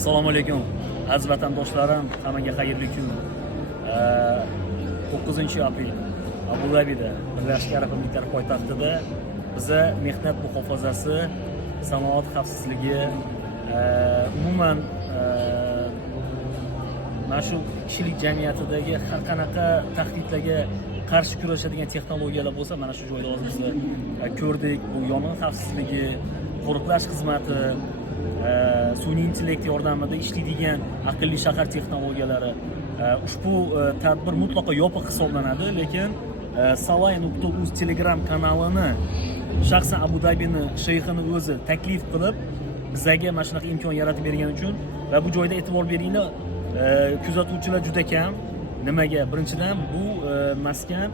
Assalomu alaykum aziz vatandoshlarim, hammaga xayrli kun. 9-aprel Abu Dabida Birlashgan Arab Amirliklari poytaxtida biza mehnat muhofazasi, sanoat xavfsizligi, umuman mana shu kishilik jamiyatidagi har qanaqa tahdidlarga qarshi kurashadigan texnologiyalar bo'lsa, mana shu joyda hozir biz ko'rdik. Bu yong'in xavfsizligi, qo'riqlash xizmati, sun'iy intellekt yordamida ishlaydigan aqlli shahar texnologiyalari. Ushbu tadbir mutlaqo yopiq hisoblanadi, lekin Salay.uz Telegram kanalini shaxsan Abu Dabini shayxini o'zi taklif qilib bizga mana shunaqa imkon yaratib bergani uchun va bu joyda e'tibor beringlar, kuzatuvchilar juda kam. Nimaga? Birinchidan bu maskan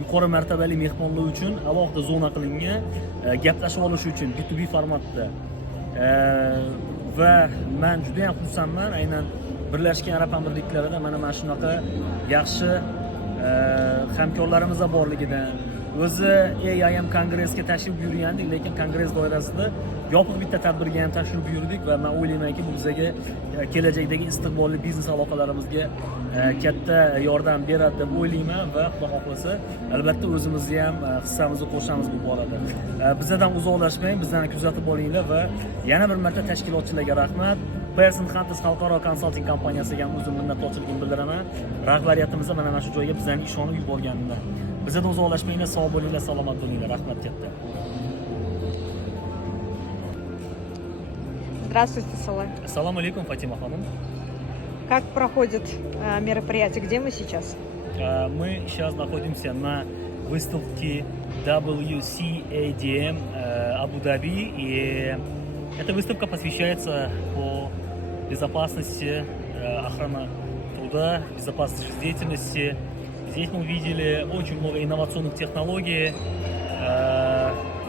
yuqori martabali mehmonlar uchun alohida zona qilingan, gaplashib olish uchun B2B formatda. Va men juda ham xursandman, aynan Birlashgan Arab Amirliklarida mana shunaqa yaxshi hamkorlarimiz borligidan. O'zi AIM kongressga tashrif buyurgandik, lekin kongress doirasida yopiq bitta tadbirga ham tashrif buyurdik va men o'ylaymanki, bu bizga kelajakdagi istiqbolli biznes aloqalarimizga katta yordam beradi deb o'ylayman va xudo xohlasa albatta o'zimizni ham hissamizni qo'shamiz bu borada. Bizdan uzoqlashmang, bizlarni kuzatib olinglar va yana bir marta tashkilotchilarga rahmat. Person Hunters xalqaro konsalting kompaniyasiga ham o'zim minnatdorchiligimni bildiraman. Rahbariyatimizga mana shu joyga bizlarni ishonib yuborganidan. Bizdan uzoqlashmanglar, sog' bo'linglar, salomat bo'linglar. Rahmat katta. Здравствуйте, Салай. Ассаламу алейкум, Фатима ханым. Как проходит мероприятие? Где мы сейчас? Мы сейчас находимся на выставке WCADM Абу-Даби, и эта выставка посвящается по безопасности, охраны труда, безопасности деятельности. Здесь мы увидели очень много инновационных технологий.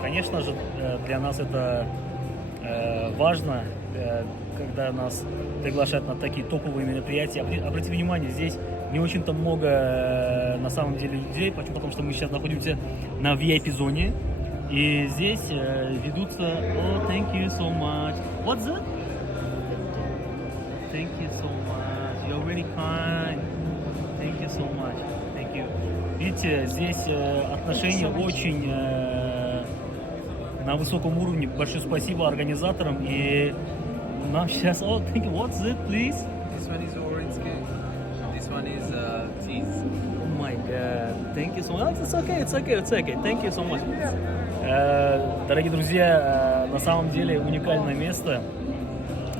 Конечно же, для нас это важно, когда нас приглашают на такие топовые мероприятия. Обратите внимание, здесь не очень-то много на самом деле людей, почему? Потому что мы сейчас находимся на VIP-зоне, и здесь ведутся... Oh, thank you so much. What's that? Thank you so much. You're really kind. Thank you so much. Thank you. Видите, здесь отношения очень на высоком уровне. Большое спасибо организаторам. И нам сейчас... Oh, thank you. What's it, please? This one is orange cake. This one is cheese. Oh my God. Thank you so much. It's okay, it's okay, it's okay. Thank you so much. Дорогие друзья, на самом деле уникальное место.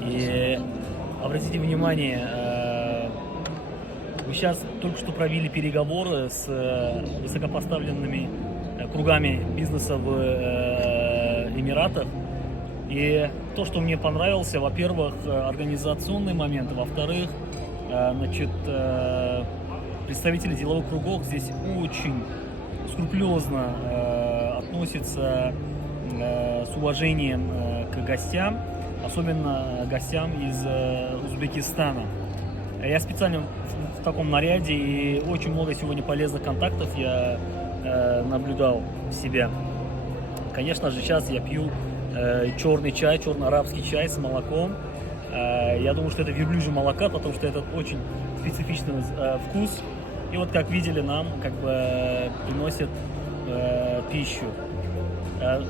И обратите внимание, вы сейчас только что провели переговоры с высокопоставленными кругами бизнеса в Эмиратах. И то, что мне понравилось, во-первых, организационный момент, во-вторых, значит, представители деловых кругов здесь очень скрупулезно относятся с уважением к гостям, особенно гостям из Узбекистана. Я специально в таком наряде, и очень много сегодня полезных контактов я наблюдал в себя. Конечно же, сейчас я пью черный чай, черно-арабский чай с молоком. Я думаю, что это верблюжье молока, потому что это очень специфичный вкус. И вот, как видели, нам как бы приносят пищу.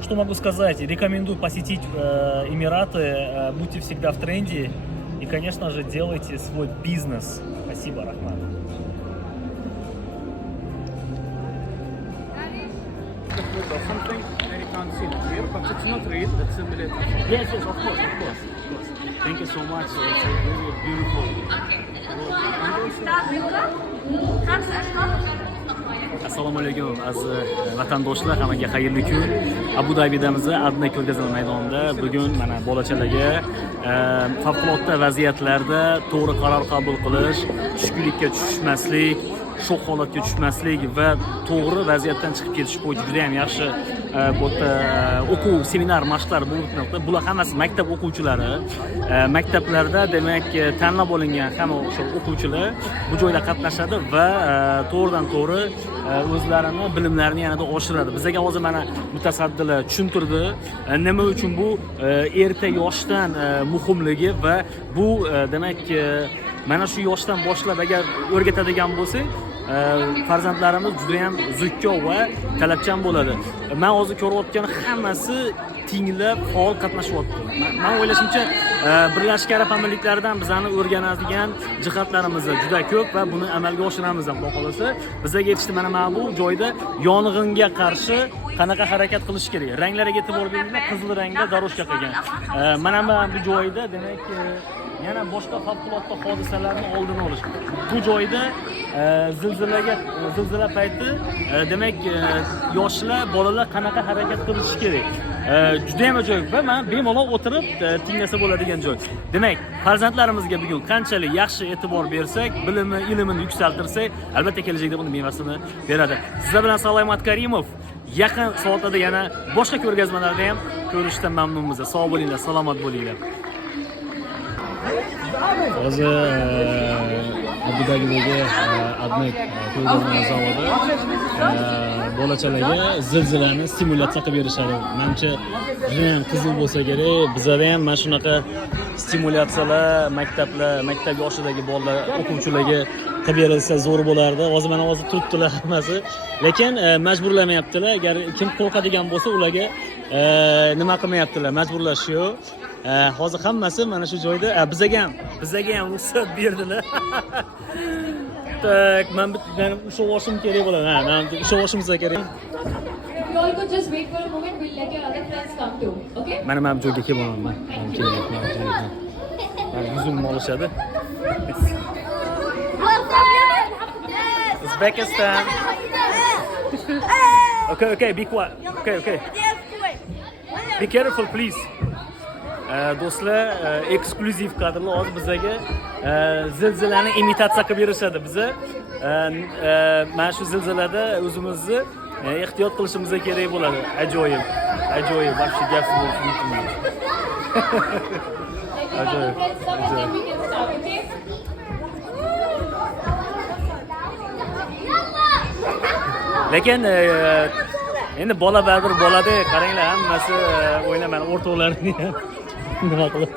Что могу сказать? Рекомендую посетить Эмираты, будьте всегда в тренде и, конечно же, делайте свой бизнес. Спасибо, Рахман. Something that you can't see here, but it's not real, that's simulated. Yes, yes, of course. Thank you so much. So it's really beautiful. Assalomu alaykum aziz vatandoshlar, hammaga xayrli kun. Abu Dabidamiz Adna ko'rgazma maydonida bugun mana bolachalarga favqulodda vaziyatlarda to'g'ri qaror qabul qilish, tushkunlikka tushmaslik, shok holatga tushmaslik va to'g'ri vaziyatdan chiqib ketish bo'yicha juda ham yaxshi bu yerda o'quv seminar mashqlar bo'lib o'tmoqda. Bular hammasi maktab o'quvchilari. Maktablarda demak tanlab olingan hamma o'sha o'quvchilar bu joyda qatnashadi va to'g'ridan to'g'ri o'zlarini bilimlarini yanada oshiradi. Bizga hozir mana mutasaddilar tushuntirdi nima uchun bu erta yoshdan muhimligi va bu demak mana shu yoshdan boshlab agar o'rgatadigan bo'lsak farzandlarimiz juda ham zukko va talabchan bo'ladi. Men hozir ko'rayotgan hammasi tinglab faol qatnashyapti. Men o'ylashimcha Birlashgan Arab Amirliklaridan bizani o'rganadigan jihatlarimiz juda ko'p va buni amalga oshiramiz ham xudo xolasa. Bizga yetishdi mana bu joyda yong'inga qarshi qanaqa harakat qilish kerak. Ranglariga e'tibor beringlar, qizil rangda daroshka qilgan. Mana bu joyda demak yana boshqa favqulodda hodisalarni oldini olish. Bu joyda zilzila payti demak yoshlar, bolalar qanaqa harakat qilishi kerak. Juda ham ajoyib va men bemalol o'tirib tinglasa bo'ladigan joy. Demak, farzandlarimizga bugun qanchalik yaxshi e'tibor bersak, bilimi, ilmini yuksaltirsak, albatta kelajakda buni mevasini beradi. Sizlar bilan Salomat Karimov. Yaqin soatlarda yana boshqa ko'rgazmalarda ham ko'rishdan mamnunmiz. Sog' bo'linglar, salomat bo'linglar. Hozir Abu Dabidagi Admet ko'rgazma zavodi bolachalarga zilzilani simulyatsiya qilib berishadi. Menimcha juda ham qiziq bo'lsa kerak. Bizda ham mana shunaqa simulyatsiyalar maktab yoshidagi bolalar, o'quvchilarga qilib berilsa zo'r bo'lardi. Hozir turibdilar hammasi. Lekin majburlamayaptilar. Agar kim qo'rqadigan bo'lsa, ularga nima qilmayaptilar, majburlash yo'q. Hozir hammasi mana shu joyda bizga ham ruxsat berdilar. Tak, men ushlab olishim kerak bo'ladi. Men ushlab olishim kerak. You all could just wait for a moment. We'll let your other friends come too. Okay? Mana bu joyga kelaman. Mana yuzimni olishadi. Uzbekistan. Okay, be quiet. Okay. Be careful, please. Do'stlar, eksklyuziv kadrlar hozir bizga zilzilani imitatsiya qilib berishadi biza. Mana shu zilzilada o'zimizni ehtiyot qilishimiz kerak bo'ladi. Ajoyib. Вообще gap bo'lishi mumkin emas. Ajoyib. Lekin endi bola baribir bolada, qaranglar, hammasi o'ynaman o'rtoqlarini ham. Nima qilib?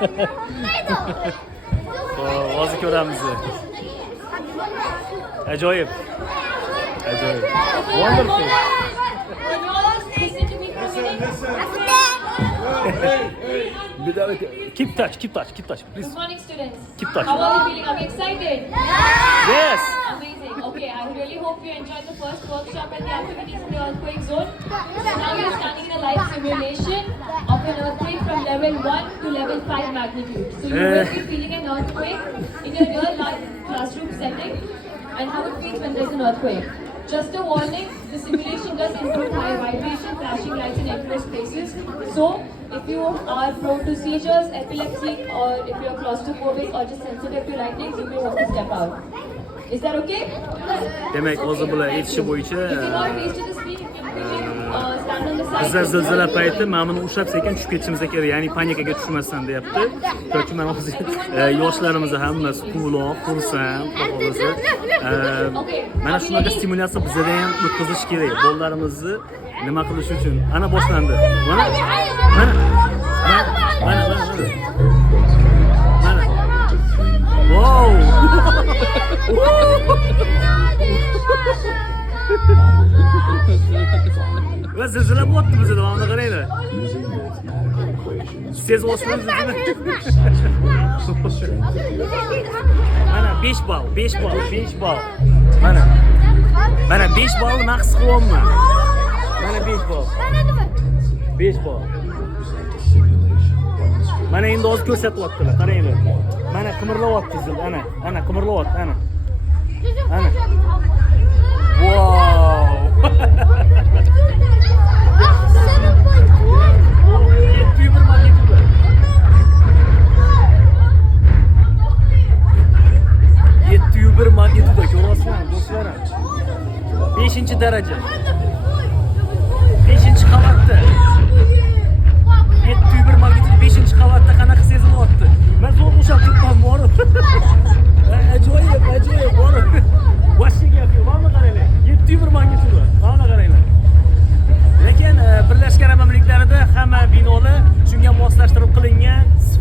Hozir ko'ramiz. Ajoyib. Wonderful. Keep touch, please. Good morning, students. Keep touch. How are you feeling? Are you excited? Yes. Amazing. Okay, I really hope you enjoyed the first workshop and the activities in the earthquake zone. Now we are standing in a live simulation of an earthquake from level 1 to level 5 magnitude. So you will be feeling an earthquake in a real life classroom setting and how it feels when there's an earthquake. Just a warning, the simulation does include high vibration, flashing lights and enclosed spaces. So, if you are prone to seizures, epilepsy, or if you are claustrophobic or just sensitive to lightning, you may want to step out. Is that okay? Demak, hozir bular aytishi bo'yicha If you not reach to the screen, you can stand on the side. bizlar zilzila payti mana buni ushlab sekin tushib ketishimiz kerak, ya'ni panikaga tushmasdan deyapti. Chunki mana hozir yoshlarimiz hammasi quvloq, xursand, xohlasa. Mana shunaqa stimulyatsiya bizda ham o'tkazish kerak. Bolalarimizni nima qilish uchun? Ana boshlandi. Mana. Wow! Va zilzila bo'lyapti bizda, mana qaranglar. Siz o'smisiz zilzila. Mana 5 ball. Mana 5 ballni maqs qilyapman. Mana 5 ball. 5 ball. Mana endi hozir ko'rsatyaptilar, qaranglar. Mana qimirlayapti zil, ana qimirlayapti, ana. Wow! 701 magnituda ko'ryapsizlarmi do'stlarim? 5-daraja. 5-qavatda.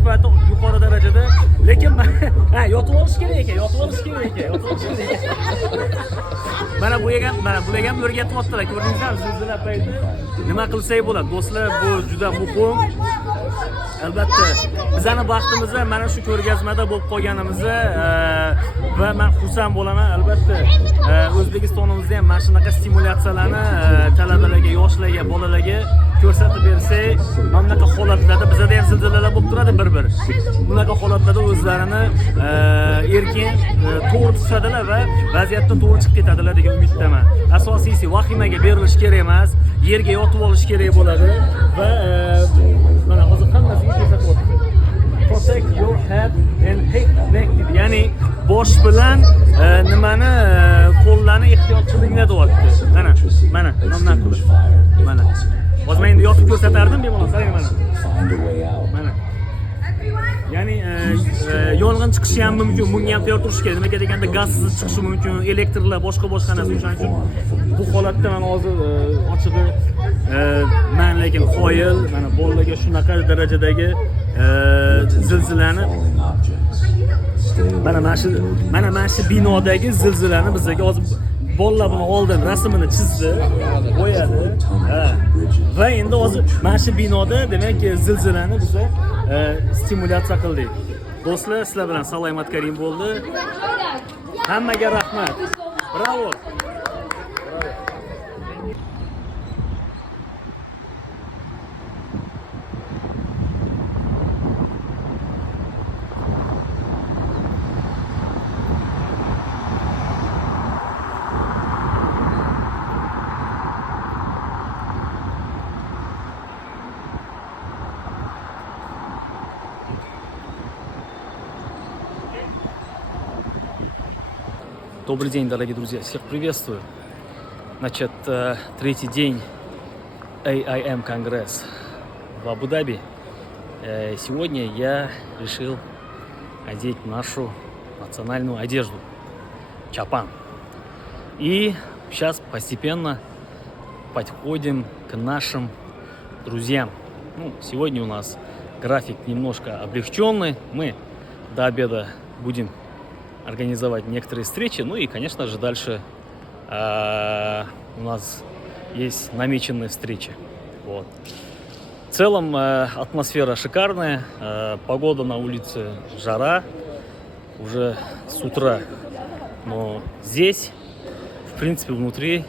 sifati yuqori darajada. Lekin ha, yotib olish kerak ekan, yotib olish kerak ekan, yotib olish kerak ekan. Mana bu ham o'rgatyaptilar, ko'rdingizmi? Zilzila payti nima qilsak bo'ladi? Do'stlar, bu juda muhim. Albatta, bizning vaqtimizda mana shu ko'rgazmada bo'lib qolganimizda va men xursand bo'laman. Albatta, O'zbekistonimizda ham mana shunaqa stimulyatsiyalarni talabalarga, yoshlarga, bolalarga ko'rsatib bersak, mana bunaqa holatlarda bizda ham zilzilalar bo'lib turadi bir-bir. Bunaqa holatlarda o'zlarini erkin to'g'ri tutadilar va vaziyatdan to'g'ri chiqib ketadilar degan umiddaman. Asosiysi vahimaga berilish kerak emas, yerga yotib olish kerak bo'ladi va mana hozir hammasiga ko'rsatyapti. Protect your head and neck. Ya'ni bosh bilan nimani qo'llarni ehtiyot qilinglar deyapti. Mana nomdan qilib. Mana. Hozir men endi yotib ko'rsatardim, bemalol qarang mana. Mana. Ya'ni yong'in chiqishi ham mumkin, bunga ham tayyor turish kerak. Nimaga deganda gazsiz chiqishi mumkin, elektrlar, boshqa narsa. O'shaning uchun bu holatda men hozir ochig'i men lekin qoyil, mana bolalarga shunaqa darajadagi zilzilani mana shu binodagi zilzilani bizga hozir bolalar buni oldin rasmini chizdi, bo'yadi. Va endi hozir mana shu binoda demak zilzilani biz stimulyatsiya qildik. Do'stlar, sizlar bilan Salomat Karim bo'ldi. Hammaga rahmat. Bravo. Добрый день, дорогие друзья, всех приветствую. Значит, третий день AIM Конгресс в Абу-Даби. Сегодня я решил одеть нашу национальную одежду, чапан. И сейчас постепенно подходим к нашим друзьям. Сегодня у нас график немножко облегченный. Мы до обеда будем организовать некоторые встречи. Ну и, конечно же, дальше у нас есть намеченные встречи. Вот. В целом атмосфера шикарная. Погода на улице жара. Уже с утра. Но здесь, в принципе, внутри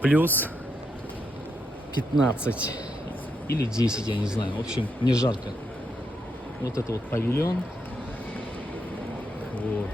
плюс 15 или 10, я не знаю. В общем, не жарко. Вот это вот павильон. Вот.